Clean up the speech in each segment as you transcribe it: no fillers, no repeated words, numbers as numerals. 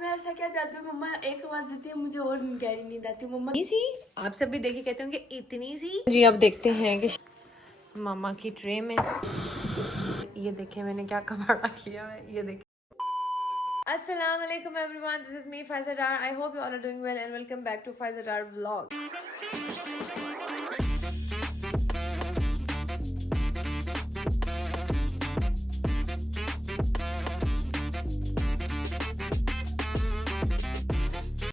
में ऐसा क्या जाते हो मम्मा, एक आवाज देती है मुझे और गहरी नींद आती है मम्मा सी। आप सब भी देखे कहते होंगे इतनी सी जी। अब देखते हैं कि मामा की ट्रे में ये देखे मैंने क्या कबाड़ा किया है, ये देखे। अस्सलाम वालेकुम everyone, this is me Faiza Dar. I hope you all are doing well and welcome back to Faiza Dar vlog.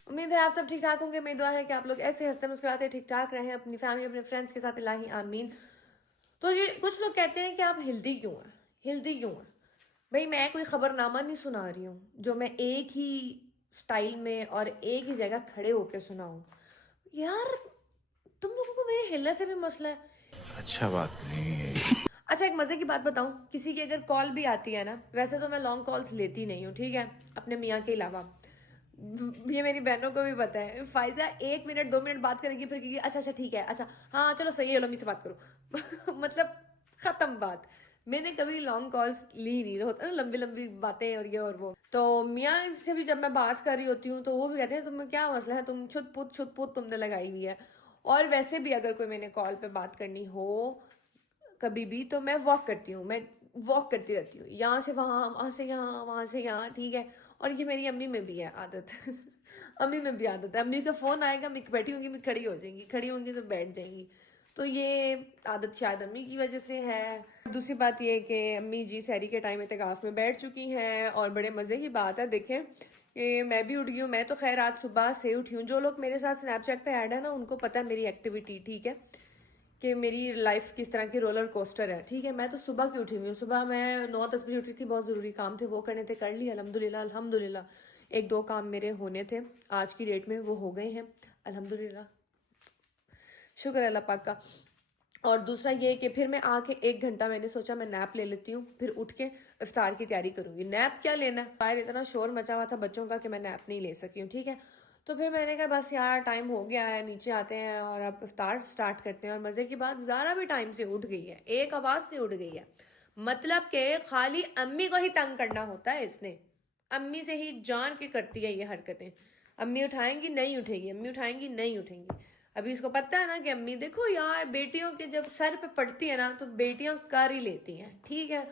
उम्मीद है आप सब ठीक ठाक होंगे। मेरी दुआ है कि आप लोग ऐसे हंसते मुस्कुराते ठीक ठाक रहें अपनी फैमिली अपने फ्रेंड्स के साथ, इलाही आमीन। तो ये कुछ लोग कहते हैं कि आप हेल्दी क्यों हैं, हेल्दी क्यों हैं। भाई मैं कोई खबरनामा नहीं सुना रही हूँ जो मैं एक ही स्टाइल में और एक ही जगह खड़े होकर सुनाऊं। यार तुम लोगों को मेरे हिलने से भी मसला है। अच्छा बात नहीं है। अच्छा एक मजे की बात बताऊं, किसी की अगर कॉल भी आती है ना, वैसे तो मैं लॉन्ग कॉल्स लेती नहीं हूँ, ठीक है, अपने मियाँ के अलावा। ये मेरी बहनों को भी पता है। फाइजा 1 मिनट 2 मिनट बात करेगी फिर कहेगी अच्छा अच्छा ठीक है, अच्छा हाँ चलो सही है, लो मम्मी से बात करो। मतलब खत्म बात। मैंने कभी लॉन्ग कॉल्स ली नहीं, होता ना लंबी लंबी बातें और ये और वो। तो मियाँ से भी जब मैं बात कर रही होती हूँ तो वो भी कहते हैं तुम्हें क्या मसला है, तुम छुत पुत तुमने लगाई हुई है। और वैसे भी अगर कोई मैंने कॉल पे बात करनी हो कभी भी तो मैं वॉक करती हूँ, मैं वॉक करती रहती हूँ, यहाँ से वहाँ, वहाँ से यहाँ, वहाँ से यहाँ, ठीक है। और ये मेरी अम्मी में भी है आदत। अम्मी में भी आदत है, अम्मी का फोन आएगा, मैं बैठी होंगी, मैं खड़ी हो जाएंगी, खड़ी होंगी तो बैठ जाएंगी। तो ये आदत शायद अम्मी की वजह से है। दूसरी बात ये कि अम्मी जी सहरी के टाइम इत्तेकाफ में बैठ चुकी हैं और बड़े मज़े की बात है, देखें कि मैं भी उठ गई हूँ। मैं तो खैर आज सुबह से उठी हूँ। जो लोग मेरे साथ स्नैपचैट पे ऐड है ना उनको पता है मेरी एक्टिविटी, ठीक है, कि मेरी लाइफ किस तरह की रोलर कोस्टर है, ठीक है। मैं तो सुबह की उठी हुई हूँ, सुबह मैं 9-10 बजे उठी थी, बहुत ज़रूरी काम थे वो करने थे, कर लिए अल्हम्दुलिल्लाह अल्हम्दुलिल्लाह। एक दो काम मेरे होने थे आज की डेट में, वो हो गए हैं अल्हम्दुलिल्लाह, शुक्र है अल्लाह पाक का। और दूसरा ये कि फिर मैं आके 1 घंटा मैंने सोचा मैं नैप ले लेती हूँ, फिर उठ के इफ्तार की तैयारी करूंगी। नैप क्या लेना है, बाहर इतना शोर मचा हुआ था बच्चों का कि मैं नैप नहीं ले सकी हूँ, ठीक है। तो फिर मैंने कहा बस यार टाइम हो गया है, नीचे आते हैं और अब इफ्तार स्टार्ट करते हैं। और मजे की बात, ज़ारा भी टाइम से उठ गई है, एक आवाज से उठ गई है। मतलब के खाली अम्मी को ही तंग करना होता है इसने, अम्मी से ही जान के करती है ये हरकतें। अम्मी उठाएंगी नहीं उठेगी, अम्मी उठाएंगी नहीं उठेंगी। अभी इसको पता है ना कि अम्मी देखो यार, बेटियों के जब सर पे पड़ती है ना तो बेटियां कर ही लेती हैं, ठीक है।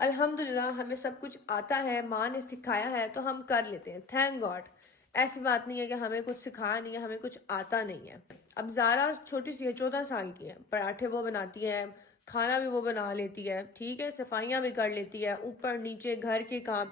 अल्हम्दुलिल्लाह हमें सब कुछ आता है, माँ ने सिखाया है तो हम कर लेते हैं, थैंक गॉड। ऐसी बात नहीं है कि हमें कुछ सिखाया नहीं है, हमें कुछ आता नहीं है। अब ज़ारा छोटी सी है, 14 साल की है, पराठे वो बनाती है, खाना भी वो बना लेती है, ठीक है, सफाइयाँ भी कर लेती है, ऊपर नीचे घर के काम।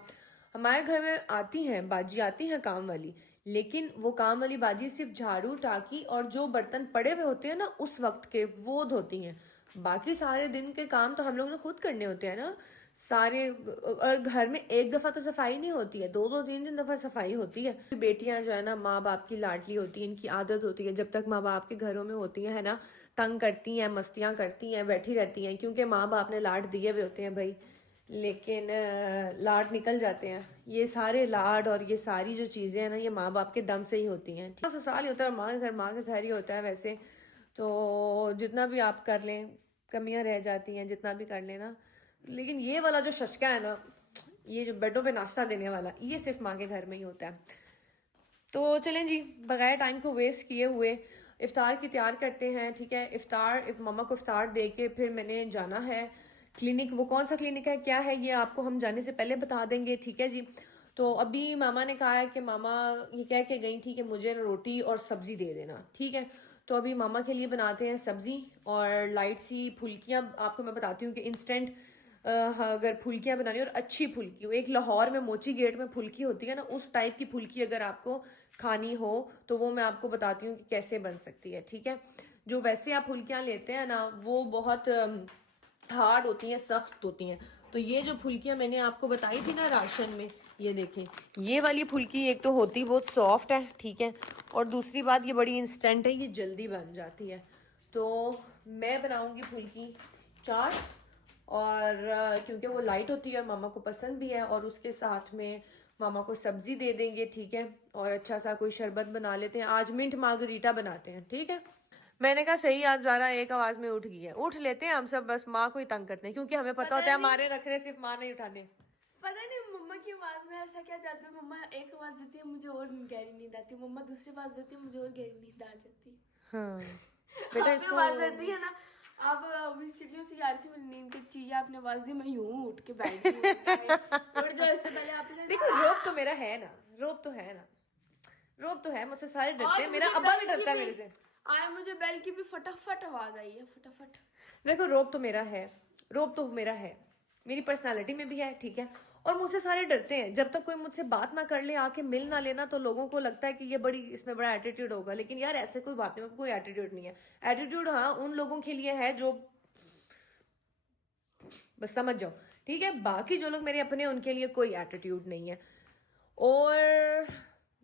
हमारे घर में आती हैं बाजी, आती हैं काम वाली, लेकिन वो काम वाली बाजी सिर्फ झाड़ू टाकी और जो बर्तन पड़े हुए होते हैं ना उस वक्त के वो धोती हैं। बाकी सारे दिन के काम तो हम लोग ने खुद करने होते हैं ना सारे। और घर में एक दफा तो सफाई नहीं होती है, 2-2 3-3 दफा सफाई होती है। बेटियां जो है ना माँ बाप की लाडली होती है, इनकी आदत होती है जब तक माँ बाप के घरों में होती है ना, तंग करती हैं, मस्तियां करती हैं, बैठी रहती हैं, क्योंकि माँ बाप ने लाड दिए हुए होते हैं भाई। लेकिन लाड निकल जाते हैं, ये सारे लाड और ये सारी जो चीज़ें हैं ना ये माँ बाप के दम से ही होती हैं। ससुराल ही होता है, माँ के घर ही होता है वैसे तो। जितना भी आप कर लें कमियां रह जाती हैं, जितना भी कर लेना। लेकिन ये वाला जो शशका है ना, ये जो बेडों पे नाश्ता देने वाला, ये सिर्फ माँ के घर में ही होता है। तो चलें जी, बगैर टाइम को वेस्ट किए हुए इफ्तार की तैयार करते हैं, ठीक है। इफ्तार मम्मा को इफ्तार दे के फिर मैंने जाना है क्लिनिक। वो कौन सा क्लिनिक है क्या है ये आपको हम जाने से पहले बता देंगे, ठीक है जी। तो अभी मामा ने कहा है कि मामा ये कह के गई थी कि मुझे रोटी और सब्जी दे देना, ठीक है। तो अभी मामा के लिए बनाते हैं सब्जी और लाइट सी फुल्कियाँ। आपको मैं बताती हूँ कि इंस्टेंट अगर फुल्कियाँ बनानी हो और अच्छी फुल्की हो, एक लाहौर में मोची गेट में फुल्की होती है ना, उस टाइप की फुल्की अगर आपको खानी हो तो वो मैं आपको बताती हूँ कि कैसे बन सकती है, ठीक है। जो वैसे आप फुल्कियाँ लेते हैं ना वो बहुत हार्ड होती हैं, सख्त होती हैं। तो ये जो फुल्कियाँ मैंने आपको बताई थी ना राशन में, ये देखें, ये वाली फुल्की एक तो होती बहुत सॉफ्ट है, ठीक है, और दूसरी बात ये बड़ी इंस्टेंट है, ये जल्दी बन जाती है। तो मैं बनाऊंगी फुल्की 4 और क्योंकि वो लाइट होती है मामा को पसंद भी है, और उसके साथ में मामा को सब्जी दे देंगे, ठीक है। और अच्छा सा कोई शरबत बना लेते हैं, आज मिंट मार्गरीटा बनाते हैं, ठीक है। मैंने कहा सही, आज ज़ारा एक आवाज में उठ गई है, उठ लेते हैं हम सब, बस माँ को ही तंग करते हैं क्योंकि हमें पता होता है हमारे रखने सिर्फ माँ नहीं उठाने। पता नहीं मम्मा की नमाज में ऐसा क्या जाता है, मम्मा एक आवाज देती है मुझे और गहरी नींद आती है, मम्मा दूसरी आवाज देती है मुझे और गहरी नींद आ जाती है। हाँ बेटा इसको आवाज देती है ना, आप सीढ़ियों से जा रही थी, मेरी नींद की चीज आपने आवाज दी, मैं यूं उठ के बैठ गई थोड़ी देर से पहले आपने। देखो रोब तो मेरा है ना, रोब तो है ना, रोब तो है, मुझसे सारे डरते हैं, मेरा अब्बा भी डरता है मेरे से। आया मुझे बेल की भी फटाफट आवाज आई है, फटाफट। देखो रोब तो मेरा है, रोब तो मेरा है, मेरी पर्सनालिटी में भी है, ठीक है। और मुझसे सारे डरते हैं, जब तक कोई मुझसे बात ना कर ले, आके मिल ना लेना, तो लोगों को लगता है कि ये बड़ी इसमें बड़ा एटीट्यूड होगा, लेकिन यार ऐसे कोई बात नहीं, कोई एटीट्यूड नहीं है। एटीट्यूड हाँ उन लोगों के लिए है जो, बस समझ जाओ, ठीक है। बाकी जो लोग मेरे अपने, उनके लिए कोई एटीट्यूड नहीं है। और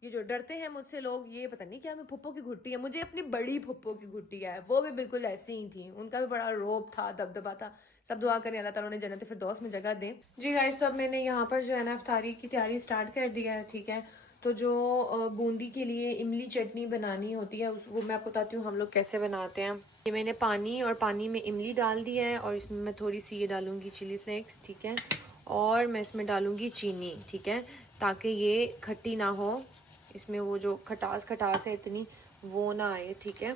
ये जो डरते हैं मुझसे लोग, ये पता नहीं क्या, मैं फुप्पो की घुट्टी है, मुझे अपनी बड़ी फुप्पो की घुट्टी है, वो भी बिल्कुल ऐसी ही थी, उनका भी बड़ा रोब था, दबदबा था। सब दुआ करें अल्लाह ताला उन्हें जन्नत फिरदौस में जगह दे। जी गाइस, तो अब मैंने यहाँ पर जो है ना इफ्तारी की तैयारी स्टार्ट कर दिया है, ठीक है। तो जो बूंदी के लिए इमली चटनी बनानी होती है, वो मैं आपको बताती हूँ हम लोग कैसे बनाते हैं। ये मैंने पानी, और पानी में इमली डाल दी है, और इसमें मैं थोड़ी सी ये डालूंगी चिली फ्लेक्स, ठीक है। और मैं इसमें डालूंगी चीनी, ठीक है, ताकि ये खट्टी ना हो, इसमें वो जो खटास है इतनी, वो ना आए, ठीक है,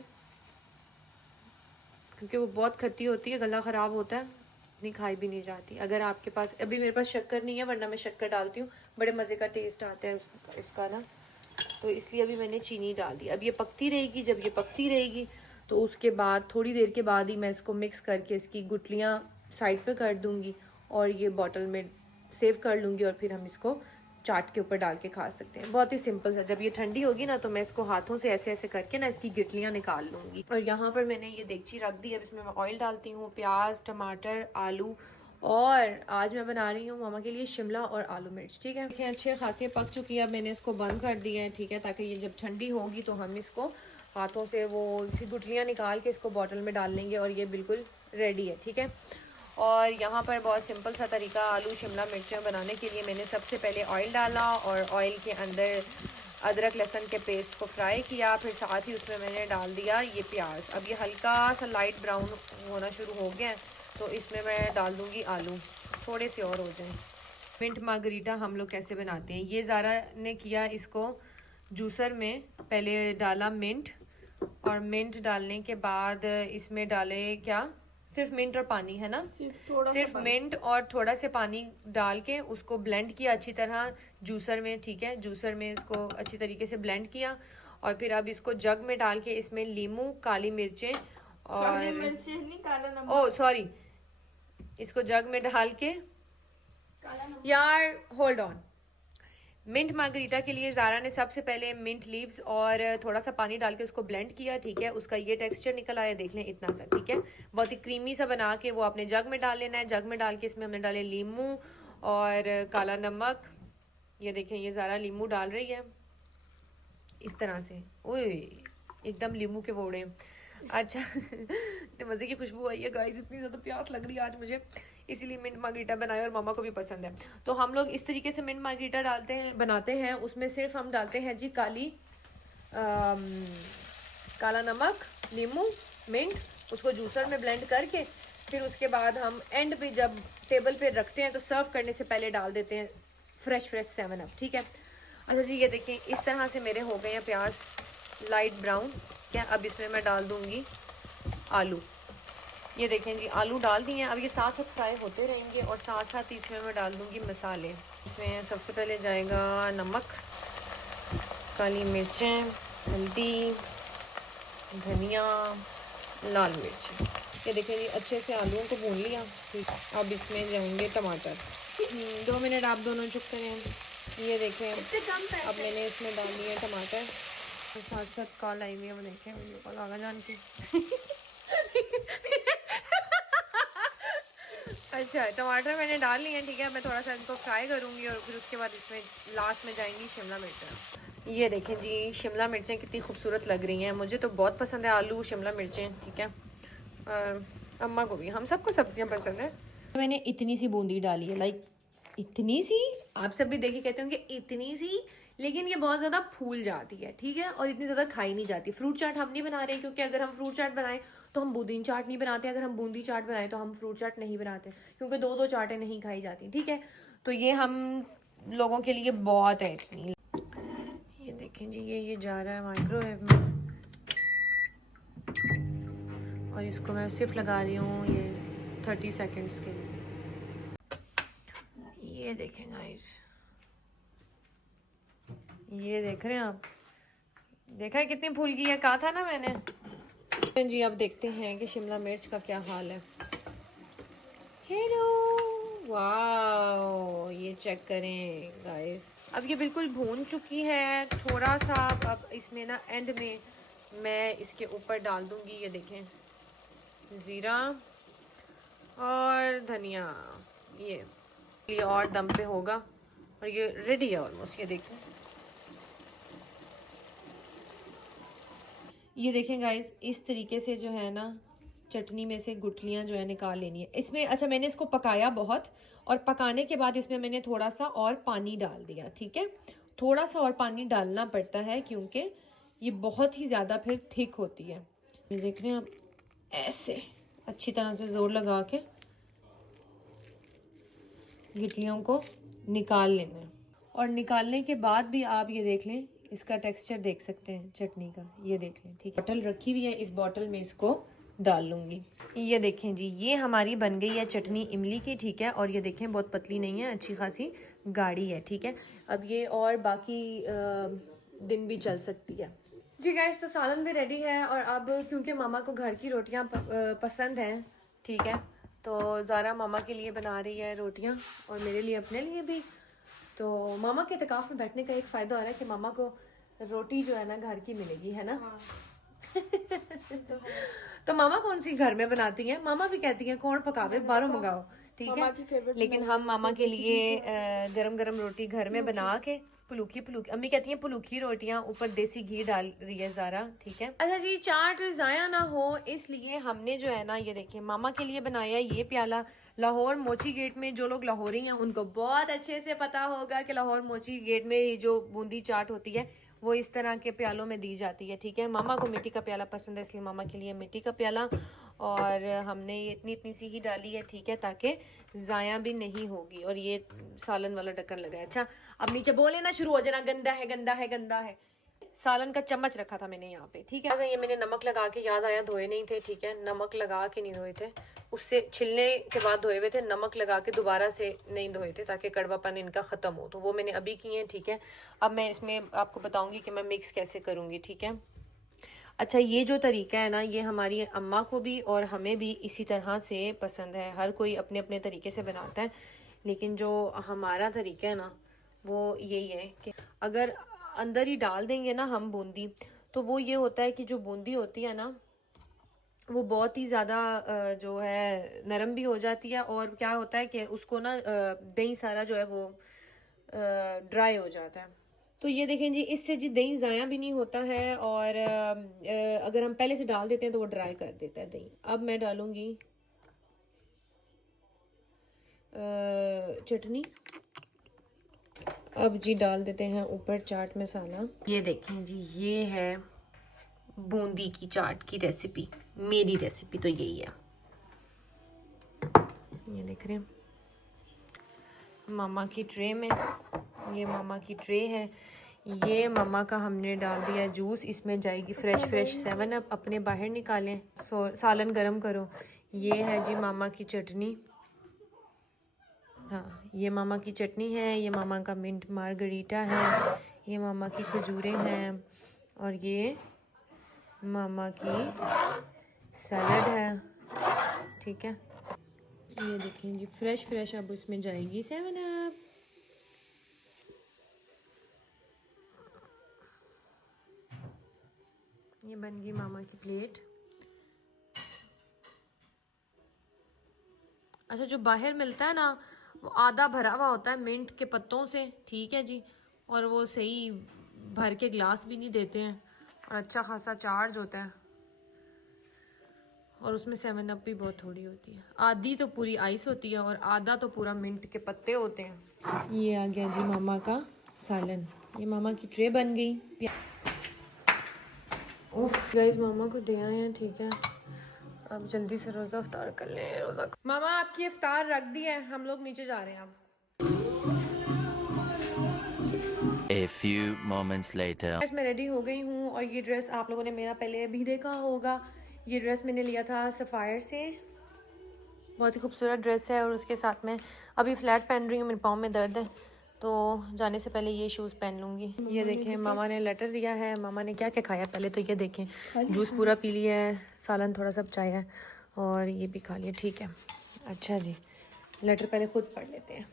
क्योंकि वो बहुत खट्टी होती है, गला ख़राब होता है, इतनी खाई भी नहीं जाती। अगर आपके पास, अभी मेरे पास शक्कर नहीं है, वरना मैं शक्कर डालती हूँ, बड़े मज़े का टेस्ट आता है इसका ना, तो इसलिए अभी मैंने चीनी डाल दी। अब ये पकती रहेगी, जब ये पकती रहेगी तो उसके बाद थोड़ी देर के बाद ही मैं इसको मिक्स करके इसकी गुठलियाँ साइड पे कर दूँगी, और ये बॉटल में सेव कर लूँगी, और फिर हम इसको चाट के ऊपर डाल के खा सकते हैं। बहुत ही सिंपल सा। जब ये ठंडी होगी ना, तो मैं इसको हाथों से ऐसे ऐसे करके ना इसकी गिटलियाँ निकाल लूँगी। और यहाँ पर मैंने ये देगची रख दी है, अब इसमें मैं ऑयल डालती हूँ, प्याज, टमाटर, आलू, और आज मैं बना रही हूँ मामा के लिए शिमला और आलू मिर्च, ठीक है। देखिए अच्छे खासी पक चुकी है, अब मैंने इसको बंद कर दिया है, ठीक है, ताकि ये जब ठंडी होगी तो हम इसको हाथों से वो इसी गुठलियाँ निकाल के इसको बॉटल में डाल लेंगे, और ये बिल्कुल रेडी है, ठीक है। और यहाँ पर बहुत सिंपल सा तरीका, आलू शिमला मिर्चें बनाने के लिए मैंने सबसे पहले ऑयल डाला, और ऑयल के अंदर अदरक लहसुन के पेस्ट को फ्राई किया, फिर साथ ही उसमें मैंने डाल दिया ये प्याज। अब ये हल्का सा लाइट ब्राउन होना शुरू हो गया है, तो इसमें मैं डाल दूँगी आलू, थोड़े से और हो जाएं। मिंट मार्गरीटा हम लोग कैसे बनाते हैं, ये ज़ारा ने किया, इसको जूसर में पहले डाला मिंट, और मिंट डालने के बाद इसमें डाले क्या, सिर्फ मिंट और पानी, है ना, सिर्फ मिंट और थोड़ा से पानी डाल के उसको ब्लेंड किया अच्छी तरह जूसर में, ठीक है। जूसर में इसको अच्छी तरीके से ब्लेंड किया, और फिर अब इसको जग में डाल के इसमें नींबू, काली मिर्चें, और ओ सॉरी, इसको जग में डाल के, यार होल्ड ऑन, मिंट मार्गरीटा के लिए ज़ारा ने सबसे पहले मिंट लीव्स और थोड़ा सा पानी डाल के उसको ब्लेंड किया, ठीक है। उसका ये टेक्सचर निकल आया, देख लें इतना सा, ठीक है। बहुत ही क्रीमी सा बना के वो आपने जग में डाल लेना है। जग में डाल के इसमें हमने डाले लीमू और काला नमक, ये देखें ये ज़ारा लीमू डाल रही है इस तरह से, ओए एकदम लीमू के वोड़े। अच्छा तो मज़े की खुशबू आई है गाइस, इतनी ज़्यादा प्यास लग रही है आज मुझे, इसीलिए मिंट मार्गरीटा बनाए, और मामा को भी पसंद है। तो हम लोग इस तरीके से मिंट मार्गरीटा डालते हैं, बनाते हैं। उसमें सिर्फ हम डालते हैं जी काला नमक, नींबू, मिंट, उसको जूसर में ब्लेंड करके, फिर उसके बाद हम एंड पे जब टेबल पे रखते हैं तो सर्व करने से पहले डाल देते हैं फ्रेश 7 अप, ठीक है। अच्छा जी, ये देखें इस तरह से मेरे हो गए हैं प्याज लाइट ब्राउन, क्या। अब इसमें मैं डाल दूंगी आलू, ये देखें जी आलू डाल दिए हैं। अब ये साथ साथ फ्राई होते रहेंगे, और साथ साथ इसमें मैं डाल दूंगी मसाले। इसमें सबसे पहले जाएगा नमक, काली मिर्चें, हल्दी, धनिया, लाल मिर्च। ये देखें जी अच्छे से आलूओं को भून लिया, ठीक। अब इसमें जाएंगे टमाटर, 2 मिनट आप दोनों चुप करें। ये देखें अब मैंने इसमें डाल दिए टमाटर, तो साथ साथ कॉल आई हुई है, वो देखें वीडियो कॉल आगा जान की अच्छा टमाटर मैंने डाल लिए हैं, ठीक है। मैं थोड़ा सा इनको फ्राई करूँगी, और फिर उसके बाद इसमें लास्ट में जाएंगी शिमला मिर्चें। ये देखें जी शिमला मिर्चें कितनी खूबसूरत लग रही हैं, मुझे तो बहुत पसंद है आलू शिमला मिर्चें, ठीक है। और अम्मा को भी, हम सबको सब्जियां पसंद है। मैंने इतनी सी बूंदी डाली है, लाइक इतनी सी, आप सब भी देखिए कहते होंगे इतनी सी, लेकिन ये बहुत ज़्यादा फूल जाती है, ठीक है, और इतनी ज़्यादा खाई नहीं जाती। फ्रूट चाट हम नहीं बना रहे, क्योंकि अगर हम फ्रूट चाट बनाएं तो हम बूंदी चाट नहीं बनाते, अगर हम बूंदी चाट बनाएं तो हम फ्रूट चाट नहीं बनाते, क्योंकि 2 चाटें नहीं खाई जाती, ठीक है। तो ये हम लोगों के लिए बहुत है इतनी। ये देखें जी, ये जा रहा है माइक्रोवेव में और इसको मैं सिर्फ लगा रही हूँ ये 30 सेकंड्स के लिए। ये देखें गाइस, ये देख रहे हैं आप, देखा है कितनी फूल की है, कहा था ना मैंने जी। अब देखते हैं कि शिमला मिर्च का क्या हाल है। हेलो, वाओ, ये चेक करें गाइस, अब ये बिल्कुल भून चुकी है। थोड़ा सा अब इसमें ना एंड में मैं इसके ऊपर डाल दूंगी, ये देखें, ज़ीरा और धनिया। ये और दम पे होगा और ये रेडी है ऑलमोस्ट। ये देखें गाइस, इस तरीके से जो है ना चटनी में से गुठलियाँ जो है निकाल लेनी है इसमें। अच्छा, मैंने इसको पकाया बहुत, और पकाने के बाद इसमें मैंने थोड़ा सा और पानी डाल दिया, ठीक है। थोड़ा सा और पानी डालना पड़ता है क्योंकि ये बहुत ही ज़्यादा फिर थिक होती है। ये देख रहे हैं आप, ऐसे अच्छी तरह से ज़ोर लगा के गिटलियों को निकाल लेना है। और निकालने के बाद भी आप ये देख लें, इसका टेक्सचर देख सकते हैं चटनी का, ये देख लें, ठीक है। बॉटल रखी हुई है, इस बॉटल में इसको डाल लूँगी। ये देखें जी, ये हमारी बन गई है चटनी इमली की, ठीक है। और ये देखें बहुत पतली नहीं है, अच्छी खासी गाढ़ी है, ठीक है। अब ये और बाकी दिन भी चल सकती है जी गाइस। तो सालन भी रेडी है, और अब क्योंकि मामा को घर की रोटियां पसंद हैं, ठीक है, तो ज़ारा मामा के लिए बना रही है रोटियां और मेरे लिए, अपने लिए भी। तो मामा के इत्तेकाफ में बैठने का एक फ़ायदा हो रहा है कि मामा को रोटी जो है ना घर की मिलेगी, है ना। हाँ। तो मामा कौन सी घर में बनाती हैं, मामा भी कहती हैं कौन पकावे, बाहरों मंगाओ, ठीक है। लेकिन हम मामा के लिए गरम गरम रोटी घर में बना के, पुलूखी पुलूखी, अम्मी कहती हैं पुलूखी रोटियां, ऊपर देसी घी डाल रही है ज़ारा, ठीक है। अच्छा जी, चाट ज़ाया ना हो इसलिए हमने जो है ना, ये देखिए, मामा के लिए बनाया ये प्याला। लाहौर मोची गेट में जो लोग लाहौरी हैं उनको बहुत अच्छे से पता होगा कि लाहौर मोची गेट में जो बूंदी चाट होती है वो इस तरह के प्यालों में दी जाती है, ठीक है। मामा को मिट्टी का प्याला पसंद है, इसलिए मामा के लिए मिट्टी का प्याला, और हमने ये इतनी इतनी सी ही डाली है, ठीक है, ताकि ज़ाया भी नहीं होगी। और ये सालन वाला ढक्कन लगा है। अच्छा, अब नीचे बोले ना शुरू हो जाना, गंदा है गंदा है गंदा है। सालन का चम्मच रखा था मैंने यहाँ पे, ठीक है। ये मैंने नमक लगा के, याद आया धोए नहीं थे, ठीक है, नमक लगा के नहीं धोए थे, उससे छिलने के बाद धोए हुए थे, नमक लगा के दोबारा से नहीं धोए थे ताकि कड़वापन इनका ख़त्म हो। तो वो मैंने अभी किए हैं, ठीक है। अब मैं इसमें आपको बताऊंगी कि मैं मिक्स कैसे करूँगी, ठीक है। अच्छा, ये जो तरीका है ना, ये हमारी अम्मा को भी और हमें भी इसी तरह से पसंद है। हर कोई अपने अपने तरीके से बनाता है, लेकिन जो हमारा तरीका है ना वो यही है कि अगर अंदर ही डाल देंगे ना हम बूंदी, तो वो ये होता है कि जो बूंदी होती है ना वो बहुत ही ज़्यादा जो है नरम भी हो जाती है, और क्या होता है कि उसको ना दही सारा जो है वो ड्राई हो जाता है। तो ये देखें जी, इससे जी दही ज़ाया भी नहीं होता है, और अगर हम पहले से डाल देते हैं तो वो ड्राई कर देता है दही। अब मैं डालूँगी चटनी। अब जी डाल देते हैं ऊपर चाट मसाला। ये देखें जी, ये है बूंदी की चाट की रेसिपी, मेरी रेसिपी तो यही है। ये देख रहे हैं मामा की ट्रे में, ये मामा की ट्रे है, ये मामा का हमने डाल दिया जूस, इसमें जाएगी फ्रेश फ्रेश 7 अप, अपने बाहर निकालें, सालन गरम करो। ये है जी मामा की चटनी, हाँ, ये मामा की चटनी है, ये मामा का मिंट मार्गरीटा है, ये मामा की खजूरें हैं, और ये मामा की सैलड है, ठीक है। ये देखें जी, फ्रेश फ्रेश अब उसमें जाएगी 7 अप। ये बन गई मामा की प्लेट। अच्छा, जो बाहर मिलता है ना वो आधा भरा हुआ होता है मिंट के पत्तों से, ठीक है जी, और वो सही भर के ग्लास भी नहीं देते हैं, और अच्छा खासा चार्ज होता है, और उसमें 7 अप भी बहुत थोड़ी होती है, आधी तो पूरी आइस होती है और आधा तो पूरा मिंट के पत्ते होते हैं। ये आ गया जी मामा का सालन, ये मामा की ट्रे बन गई। उफ गाइस, मामा को दे आए हैं, ठीक है। अब जल्दी से रोज़ा इफ्तार कर लें। रोज़ा मामा आपकी इफ्तार रख दी है, हम लोग नीचे जा रहे हैं अब। A few moments later. आज मैं रेडी हो गई हूँ और ये ड्रेस आप लोगों ने मेरा पहले भी देखा होगा। ये ड्रेस मैंने लिया था सफ़ायर से, बहुत ही खूबसूरत ड्रेस है। और उसके साथ में अभी फ्लैट पहन रही हूँ, मेरे पाँव में दर्द है तो जाने से पहले ये शूज़ पहन लूँगी। ये देखें मामा ने लेटर दिया है। मामा ने क्या क्या खाया पहले तो ये देखें, जूस पूरा पी लिया है, सालन थोड़ा सा चाय है और ये भी खा लिया। ठीक है, अच्छा जी, लेटर पहले खुद पढ़ लेते हैं।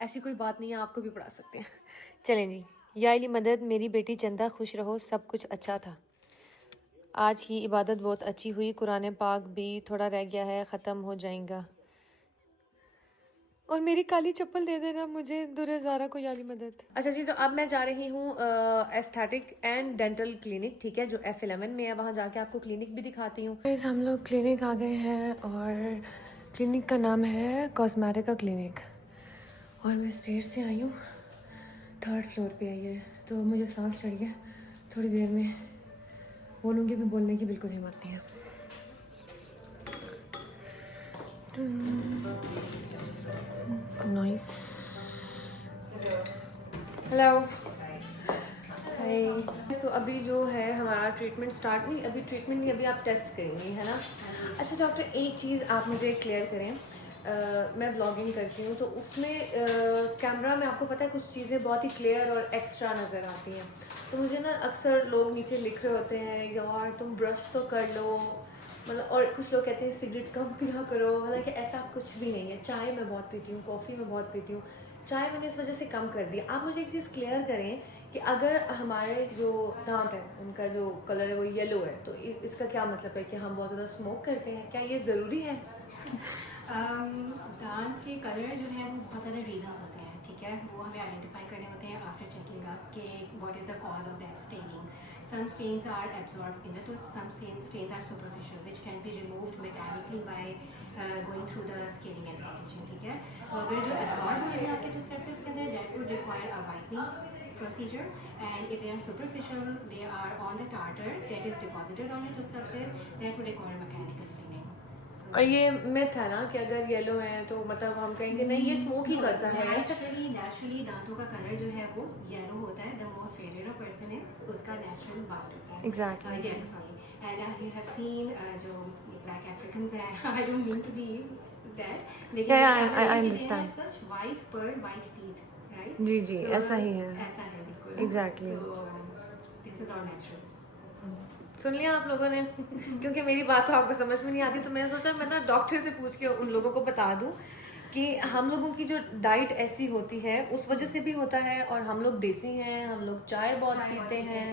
ऐसी कोई बात नहीं है, आपको भी पढ़ा सकते हैं। चलें जी। या इली मदद, मेरी बेटी चंदा खुश रहो, सब कुछ अच्छा था। आज की इबादत बहुत अच्छी हुई, कुरान पाक भी थोड़ा रह गया है, ख़त्म हो जाएगा। और मेरी काली चप्पल दे देना मुझे, दुर्ज़ारा को याली मदद। अच्छा जी, तो अब मैं जा रही हूँ एस्थेटिक एंड डेंटल क्लिनिक, ठीक है, जो F11 में है। वहाँ जाके आपको क्लिनिक भी दिखाती हूँ। हम लोग क्लिनिक आ गए हैं और क्लिनिक का नाम है कॉस्मेटिका क्लिनिक। और मैं स्टेज से आई हूँ, 3rd फ्लोर पे आई है, तो मुझे सांस चढ़ गया। थोड़ी देर में बोलूँगी, भी बोलने की बिल्कुल हिम्मत नहीं है। नाइस। हेलो, हाय। तो अभी जो है हमारा ट्रीटमेंट स्टार्ट नहीं, अभी ट्रीटमेंट नहीं, अभी आप टेस्ट करेंगी, है ना। अच्छा डॉक्टर, एक चीज़ आप मुझे क्लियर करें। मैं व्लॉगिंग करती हूँ तो उसमें कैमरा में आपको पता है कुछ चीज़ें बहुत ही क्लियर और एक्स्ट्रा नज़र आती हैं। तो मुझे ना अक्सर लोग नीचे लिख रहे होते हैं, यार तुम ब्रश तो कर लो, मतलब, और कुछ लोग कहते हैं सिगरेट कम पिया करो। हालांकि ऐसा कुछ भी नहीं है। चाय मैं बहुत पीती हूँ, कॉफ़ी मैं बहुत पीती हूँ, चाय मैंने इस वजह से कम कर दिया। आप मुझे एक चीज़ क्लियर करें कि अगर हमारे जो दांत है उनका जो कलर है वो येलो है, तो इसका क्या मतलब है कि हम बहुत ज़्यादा स्मोक करते हैं? क्या ये ज़रूरी है? दांत के कलर जो है वो बहुत सारे रीजंस होते हैं, ठीक है, वो हमें आइडेंटिफाई करने होते हैं आफ्टर चेकिंग अप कि what is the cause of that staining. Some stains are absorb in the tooth, some stains are superficial which can be removed mechanically by going through the scaling and polishing, ठीक है। तो अगर जो absorb हो रहे हैं आपके tooth surface के अंदर, that would require a whitening procedure, and if they are superficial, they are on the tartar that is deposited on your tooth surface, that would require mechanical cleaning. और ये myth है ना कि अगर yellow है तो मतलब हम कहेंगे नहीं ये स्मोक ही करता है। नेचुरली दांतों का कलर जो है वो येलो होता है। The more fair a person is, उसका नेचुरल बात होता है। Exactly. Yellow, sorry, and you have seen जो ब्लैक अफ्रीकन्स हैं, I don't mean to be that, लेकिन I understand. Such white pearl, white teeth, right? जी जी, ऐसा ही है। ऐसा है बिल्कुल। Exactly. This is all natural. सुन लिया आप लोगों ने? क्योंकि मेरी बात तो आपको समझ में नहीं आती, तो मैंने सोचा मैं ना डॉक्टर से पूछ के उन लोगों को बता दूं कि हम लोगों की जो डाइट ऐसी होती है उस वजह से भी होता है। और हम लोग देसी हैं, हम लोग चाय बहुत पीते हैं,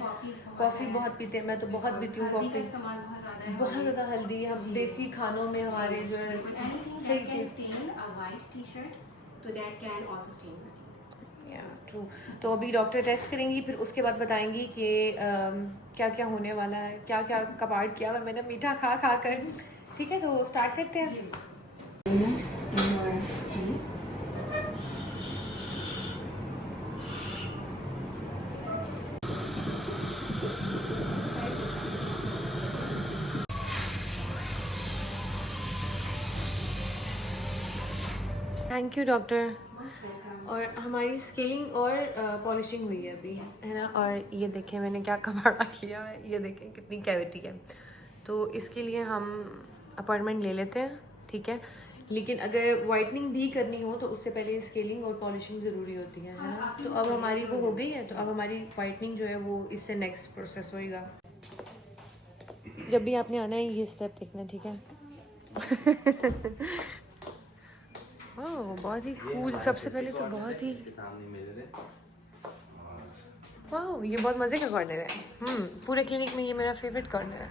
कॉफ़ी बहुत पीते हैं। मैं तो बहुत पीती हूँ कॉफ़ी, बहुत ज़्यादा हल्दी। हम देसी खानों में हमारे जो है ट्रू। तो अभी डॉक्टर टेस्ट करेंगी, फिर उसके बाद बताएंगी कि क्या क्या होने वाला है, क्या क्या कबाड़ किया हुआ मैंने मीठा खा खा कर। ठीक है, तो स्टार्ट करते हैं। Thank you doctor. और हमारी स्केलिंग और पॉलिशिंग हुई है अभी, है ना। और ये देखें मैंने क्या कबाड़ा किया है, ये देखें कितनी कैविटी है। तो इसके लिए हम अपॉइंटमेंट ले लेते हैं, ठीक है। लेकिन अगर वाइटनिंग भी करनी हो तो उससे पहले स्केलिंग और पॉलिशिंग ज़रूरी होती है ना। तो अब हमारी वो हो गई है, तो अब हमारी वाइटनिंग जो है वो इससे नेक्स्ट प्रोसेस होएगा। जब भी आपने आना है ये स्टेप देखना, ठीक है। ओह बहुत ही कूल। सबसे पहले तो बहुत ही वाह, ये बहुत मज़े का कॉर्नर है। पूरे क्लिनिक में ये मेरा फेवरेट कॉर्नर है।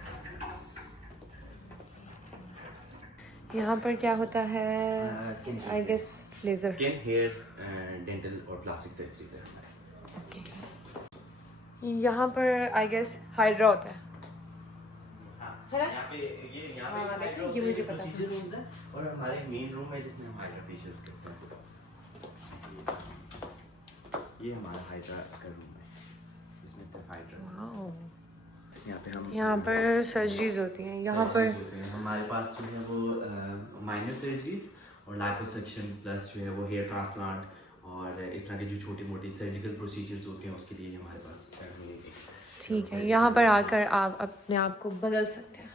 यहाँ पर क्या होता है? I guess laser, skin, hair, dental और प्लास्टिक सर्जरी है। ओके। यहाँ पर आई गेस हाइड्रा होता है ना? यहाँ पे देखिए ये मुझे पता प्रोसीजर रूम्स है और हमारे मेन रूम है जिसमें हम हाइड्रा फेशियल्स करते हैं। ये हमारा हाइड्रा का रूम है जिसमें सिर्फ हाइड्रा। यहाँ पर सर्जरीज होती हैं। यहाँ पर हमारे पास जो है वो माइनर सर्जरीज और लाइपोसक्शन प्लस जो है वो हेयर ट्रांसप्लांट और इस तरह के जो छोटी मोटी सर्जिकल प्रोसीजर्स होते हैं उसके लिए हमारे पास मिलेंगे। ठीक है, यहाँ पर आकर आप अपने आप को बदल सकते हैं।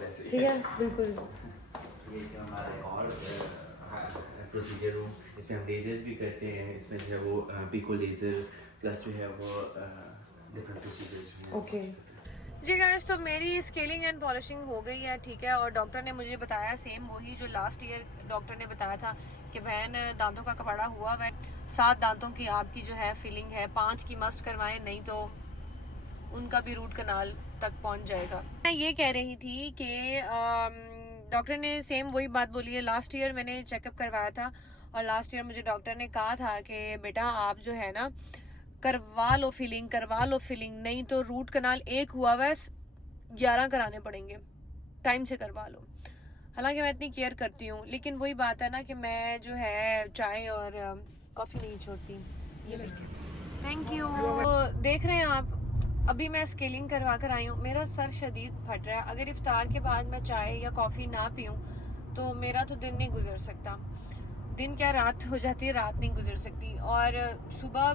वैसे ठीक है, बिल्कुल। ये इसका हमारा एक और प्रोसीजर रूम, इसमें हम लेजर्स भी करते हैं। इसमें जो है वो पिको लेज़र प्लस जो है वो डिफरेंट प्रोसीजर्स जो हैं। ओके जी गाइस, तो मेरी स्केलिंग एंड पॉलिशिंग हो गई है, ठीक है। और डॉक्टर ने मुझे बताया सेम वही जो लास्ट ईयर डॉक्टर ने बताया था कि बहन दांतों का कपड़ा हुआ है, 7 दांतों की आपकी जो है फिलिंग है, 5 की मस्ट करवाएं, नहीं तो उनका भी रूट कनाल तक पहुंच जाएगा। मैं ये कह रही थी कि डॉक्टर ने सेम वही बात बोली है। लास्ट ईयर मैंने चेकअप करवाया था और लास्ट ईयर मुझे डॉक्टर ने कहा था कि बेटा आप जो है ना करवा लो फिलिंग, नहीं तो रूट कनाल एक हुआ हुआ 11 कराने पड़ेंगे, टाइम से करवा लो। हालांकि मैं इतनी केयर करती हूँ, लेकिन वही बात है ना कि मैं जो है चाय और कॉफ़ी नहीं छोड़ती। ये थैंक यू। देख रहे हैं आप, अभी मैं स्केलिंग करवा कर आई हूँ, मेरा सर शदीद फट रहा है। अगर इफ्तार के बाद मैं चाय या कॉफ़ी ना पीऊँ तो मेरा तो दिन नहीं गुजर सकता। दिन क्या रात हो जाती है, रात नहीं गुजर सकती। और सुबह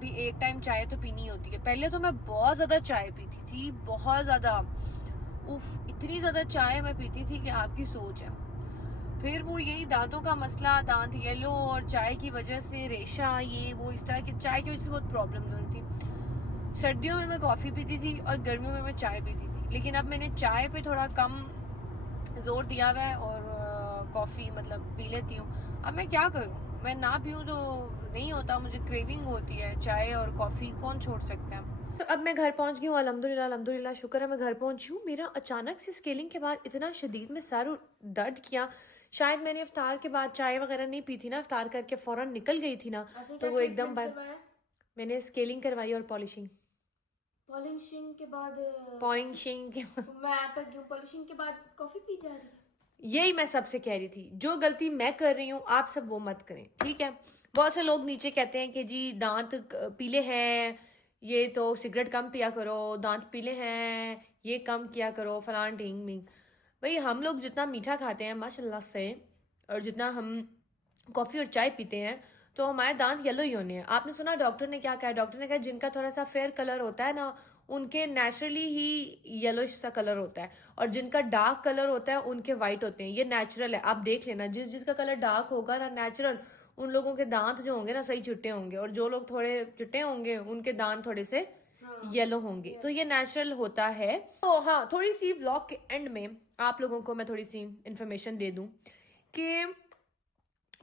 भी एक टाइम चाय तो पीनी होती है। पहले तो मैं बहुत ज़्यादा चाय पीती थी, बहुत ज़्यादा, उफ, इतनी ज़्यादा चाय मैं पीती थी कि आपकी सोच है। फिर वो यही दांतों का मसला, दांत येलो और चाय की वजह से रेशा, ये वो इस तरह की चाय की वजह से बहुत प्रॉब्लम हो रही थी। सर्दियों में मैं कॉफ़ी पीती थी और गर्मियों में मैं चाय पीती थी, लेकिन अब मैंने चाय पे थोड़ा कम जोर दिया हुआ है और कॉफ़ी मतलब पी लेती हूँ। अब मैं क्या करूँ, मैं ना पीऊँ तो नहीं होता, मुझे क्रेविंग होती है। चाय और कॉफ़ी कौन छोड़ सकता है। तो अब मैं घर पहुँच गई हूँ, अल्हम्दुलिल्लाह शुक्र है मैं घर पहुँची हूँ। मेरा अचानक से स्केलिंग के बाद इतना शदीद में सर दर्द किया, शायद मैंने इफ्तार के बाद चाय वगैरह नहीं पी थी ना, इफ्तार करके फ़ौरन निकल गई थी ना, तो वो एकदम मैंने स्केलिंग करवाई और पॉलिशिंग पॉलिशिंग के बाद मैं अटक गई हूँ। पॉलिशिंग के बाद कॉफी पी जा रही है। यही मैं सबसे कह रही थी, जो गलती मैं कर रही हूँ आप सब वो मत करें, ठीक है। बहुत से लोग नीचे कहते हैं कि जी दांत पीले हैं, ये तो सिगरेट कम पिया करो, दांत पीले हैं, ये कम किया करो, फलान ढींग मिंग। भाई हम लोग जितना मीठा खाते हैं माशाल्लाह से, और जितना हम कॉफ़ी और चाय पीते हैं, तो हमारे दांत येलो ही होने हैं। आपने सुना डॉक्टर ने क्या कहा? डॉक्टर ने कहा जिनका थोड़ा सा फेयर कलर होता है ना, उनके नेचुरली ही येलो सा कलर होता है, और जिनका डार्क कलर होता है उनके वाइट होते हैं। ये नेचुरल है, आप देख लेना। जिसका कलर डार्क होगा ना, नेचुरल, उन लोगों के दांत जो होंगे ना सही चिट्टे होंगे, और जो लोग थोड़े चिट्टे होंगे उनके दांत थोड़े से येलो होंगे। तो ये नेचुरल होता है। तो हाँ, थोड़ी सी व्लॉग के एंड में आप लोगों को मैं थोड़ी सी इंफॉर्मेशन दे दूं कि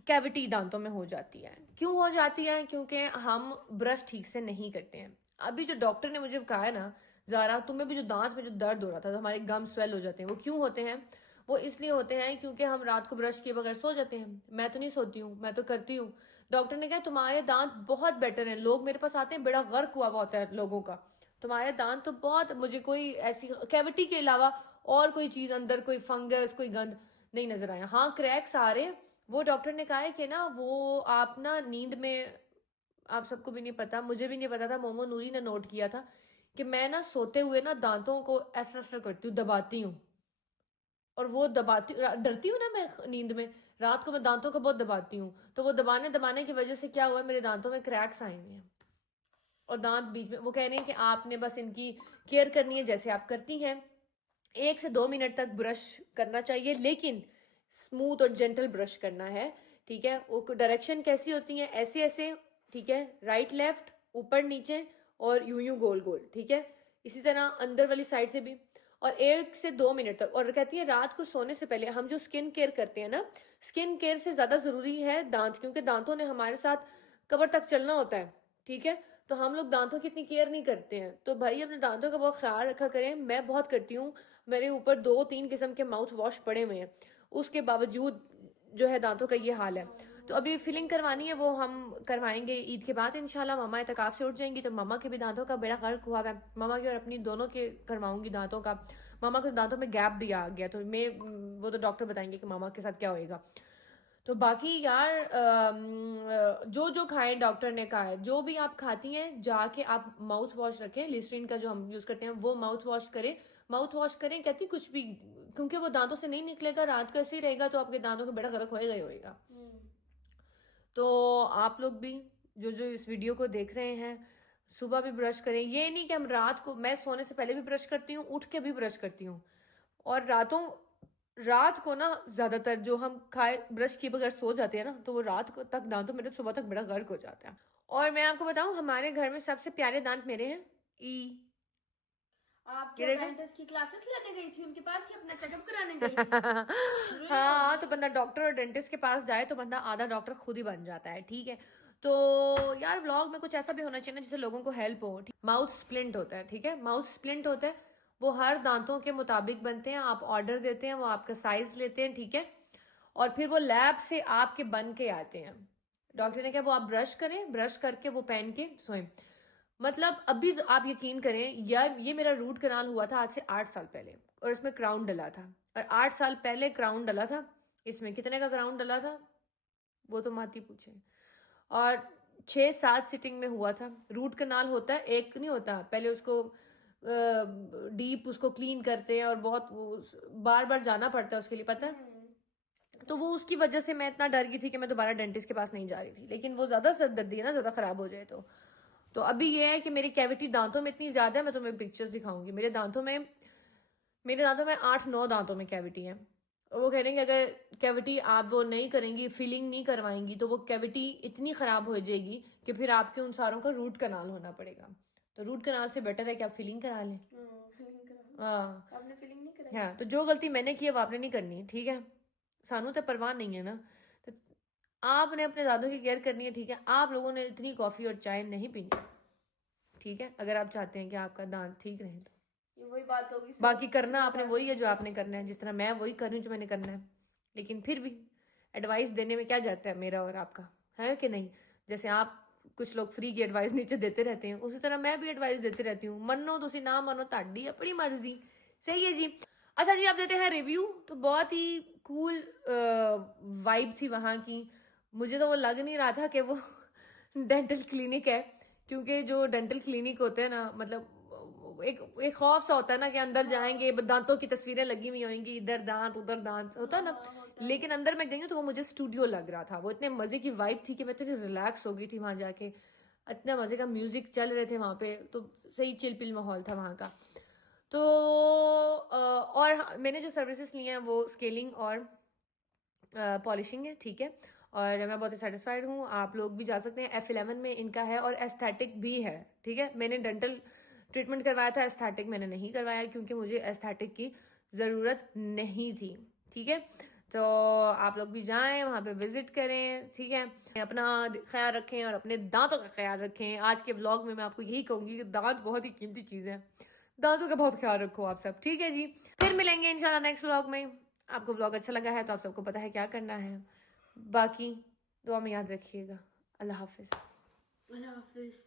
कैविटी दांतों में हो जाती है। क्यों हो जाती है? क्योंकि हम ब्रश ठीक से नहीं करते हैं। अभी जो डॉक्टर ने मुझे कहा है ना, ज़ारा तुम्हें भी जो दांत में जो दर्द हो रहा था, तो हमारे गम स्वेल हो जाते हैं, वो क्यों होते हैं? वो इसलिए होते हैं क्योंकि हम रात को ब्रश किए बगैर सो जाते हैं। मैं तो नहीं सोती हूँ, मैं तो करती हूँ। डॉक्टर ने कहा तुम्हारे दांत बहुत बेटर हैं। लोग मेरे पास आते हैं, बड़ा गर्क हुआ होता है लोगों का, तुम्हारे दांत तो बहुत, मुझे कोई ऐसी कैविटी के अलावा और कोई चीज़ अंदर, कोई फंगस, कोई गंद नहीं नजर आया। हाँ, क्रैक्स आ रहे हैं। वो डॉक्टर ने कहा है कि ना वो आप ना नींद में, आप सबको भी नहीं पता, मुझे भी नहीं पता था, मोमो नूरी ने नोट किया था कि मैं ना सोते हुए ना दांतों को ऐसा ऐसा करती हूँ, दबाती हूँ, और वो दबाती, डरती हूँ ना मैं नींद में, रात को मैं दांतों को बहुत दबाती हूँ, तो वो दबाने की वजह से क्या हुआ, मेरे दांतों में क्रैक्स आए हुए हैं और दांत बीच में। वो कह रहे हैं कि आपने बस इनकी केयर करनी है जैसे आप करती हैं। 1 से 2 मिनट तक ब्रश करना चाहिए, लेकिन स्मूथ और जेंटल ब्रश करना है, ठीक है। वो डायरेक्शन कैसी होती है? ऐसे ऐसे, ठीक है, राइट लेफ्ट, ऊपर नीचे, और यूं यूं गोल गोल, ठीक है। इसी तरह अंदर वाली साइड से भी, और 1 से 2 मिनट तक। और कहती है रात को सोने से पहले हम जो स्किन केयर करते हैं ना, स्किन केयर से ज्यादा जरूरी है दांत, क्योंकि दांतों ने हमारे साथ कब्र तक चलना होता है, ठीक है। तो हम लोग दांतों की इतनी केयर नहीं करते हैं। तो भाई अपने दांतों का बहुत ख्याल रखा करें। मैं बहुत करती हूँ, मेरे ऊपर 2-3 किस्म के माउथ वॉश पड़े हुए हैं, उसके बावजूद जो है दांतों का ये हाल है। तो अभी फिलिंग करवानी है, वो हम करवाएंगे ईद के बाद इंशाल्लाह। मामा इतकाफ से उठ जाएंगी तो मामा के भी दांतों का बड़ा गर्क हुआ है, मामा के और अपनी दोनों के करवाऊंगी दांतों का। मामा के दांतों में गैप भी आ गया, तो मैं, वो तो डॉक्टर बताएंगे कि मामा के साथ क्या होएगा। तो बाकी यार जो जो खाएं, डॉक्टर ने कहा है जो भी आप खाती हैं जाके आप माउथ वॉश रखें। लिस्ट्रीन का जो हम यूज करते हैं वो माउथ वॉश करें, माउथ वॉश करें। कहती कुछ भी, क्योंकि वो दांतों से नहीं निकलेगा, रात को ऐसे ही रहेगा तो आपके दांतों का बड़ा गर्क होएगा ही होएगा। तो आप लोग भी जो जो इस वीडियो को देख रहे हैं सुबह भी ब्रश करें। ये नहीं कि हम रात को, मैं सोने से पहले भी ब्रश करती हूँ, उठ के भी ब्रश करती हूँ। और रात को ना ज़्यादातर जो हम खाए ब्रश किए बगैर सो जाते हैं ना, तो वो रात को तक दांतों मेरे सुबह तक बड़ा गर्क हो जाता है। और मैं आपको बताऊं, हमारे घर में सबसे प्यारे दांत मेरे हैं। आप ये क्या देखो। डेंटिस्ट की क्लासेस लेने गई थी उनके पास कि अपना चेकअप कराने गई थी? हाँ, तो बंदा डॉक्टर और डेंटिस्ट के पास जाए तो बंदा आधा डॉक्टर खुद ही बन जाता है, ठीक है। तो यार व्लॉग में कुछ ऐसा भी होना चाहिए ना जिससे लोगों को हेल्प हो। माउथ स्प्लिंट होता है, ठीक है, माउथ स्प्लिंट होता है, वो हर दांतों के मुताबिक बनते हैं। आप ऑर्डर देते हैं, वो आपका साइज लेते हैं, ठीक है, और फिर वो लैब से आपके बन के आते हैं। डॉक्टर ने कहा वो आप ब्रश करें, ब्रश करके वो पहन के सोएं। मतलब अभी तो आप यकीन करें यार, ये मेरा रूट कनाल हुआ था आज से 8 साल पहले, और इसमें क्राउन डला था। और 8 साल पहले क्राउन डला था, इसमें कितने का क्राउन डला था वो तो मत ही पूछे। और 6-7 सिटिंग में हुआ था। रूट कनाल होता है, एक नहीं होता, पहले उसको डीप उसको क्लीन करते हैं और बहुत बार बार जाना पड़ता है उसके लिए, पता है। तो वो उसकी वजह से मैं इतना डर गई थी कि मैं दोबारा डेंटिस्ट के पास नहीं जा रही थी। लेकिन वो ज्यादा सरदर्दी है ना, ज्यादा खराब हो जाए तो अभी ये है कि मेरी कैविटी दांतों में इतनी ज्यादा है, मैं तुम्हें पिक्चर्स दिखाऊंगी। मेरे दांतों में 8-9 दांतों में कैविटी है। और वो कह रहे हैं कि अगर कैविटी आप वो नहीं करेंगी, फिलिंग नहीं करवाएंगी, तो वो कैविटी इतनी खराब हो जाएगी कि फिर आपके उन सारों का रूट कनाल होना पड़ेगा। तो रूट कनाल से बेटर है कि आप फिलिंग करा लें। फीलिंग करा। हाँ आपने फीलिंग नहीं कराई? हाँ, तो जो गलती मैंने की है वो आपने नहीं करनी, ठीक है। सानू तो परवाह नहीं है ना, तो आपने अपने दादों की केयर करनी है, ठीक है। आप लोगों ने इतनी कॉफी और चाय नहीं पीनी, ठीक है, अगर आप चाहते हैं कि आपका दांत ठीक रहे तो। ये वही बात होगी। बाकी करना आपने वही है जो आपने करना है, जिस तरह मैं वही कर रही हूँ जो मैंने करना है। लेकिन फिर भी एडवाइस देने में क्या जाता है मेरा और आपका, है कि नहीं। जैसे आप कुछ लोग फ्री की एडवाइस नीचे देते रहते हैं, उसी तरह मैं भी एडवाइस देती रहती हूँ। मनो तुसी ना मनो, ताड़ी अपनी मर्जी। सही है जी। अच्छा जी, आप देते हैं रिव्यू। तो बहुत ही कूल वाइब थी वहाँ की। मुझे तो वो लग नहीं रहा था कि वो डेंटल क्लिनिक है, क्योंकि जो डेंटल क्लिनिक होते हैं ना, मतलब एक खौफ सा होता है ना कि अंदर जाएंगे दांतों की तस्वीरें लगी हुई होंगी, इधर दांत उधर दांत होता है ना। लेकिन अंदर मैं गई हूँ तो वो मुझे स्टूडियो लग रहा था। वो इतने मजे की वाइब थी कि मैं इतनी रिलैक्स हो गई थी वहां जाके। इतना मजे का म्यूजिक चल रहे थे वहां पे, तो सही चिल पिल माहौल था वहां का। तो और मैंने जो सर्विसेज ली हैं वो स्केलिंग और पॉलिशिंग है, ठीक है। और मैं बहुत ही सेटिस्फाइड हूँ। आप लोग भी जा सकते हैं, F11 में इनका है, और एस्थेटिक भी है, ठीक है। मैंने डेंटल ट्रीटमेंट करवाया था, एस्थेटिक मैंने नहीं करवाया क्योंकि मुझे एस्थेटिक की ज़रूरत नहीं थी, ठीक है। तो आप लोग भी जाएं वहाँ पे विजिट करें, ठीक है। अपना ख्याल रखें और अपने दांतों का ख्याल रखें। आज के व्लॉग में मैं आपको यही कहूँगी कि दांत बहुत ही कीमती चीज़ है, दांतों का बहुत ख्याल रखो आप सब, ठीक है जी। फिर मिलेंगे इंशाल्लाह नेक्स्ट व्लॉग में। आपको व्लॉग अच्छा लगा है तो आप सबको पता है क्या करना है। बाकी दुआ में याद रखिएगा। अल्लाह हाफिज़। अल्लाह हाफिज।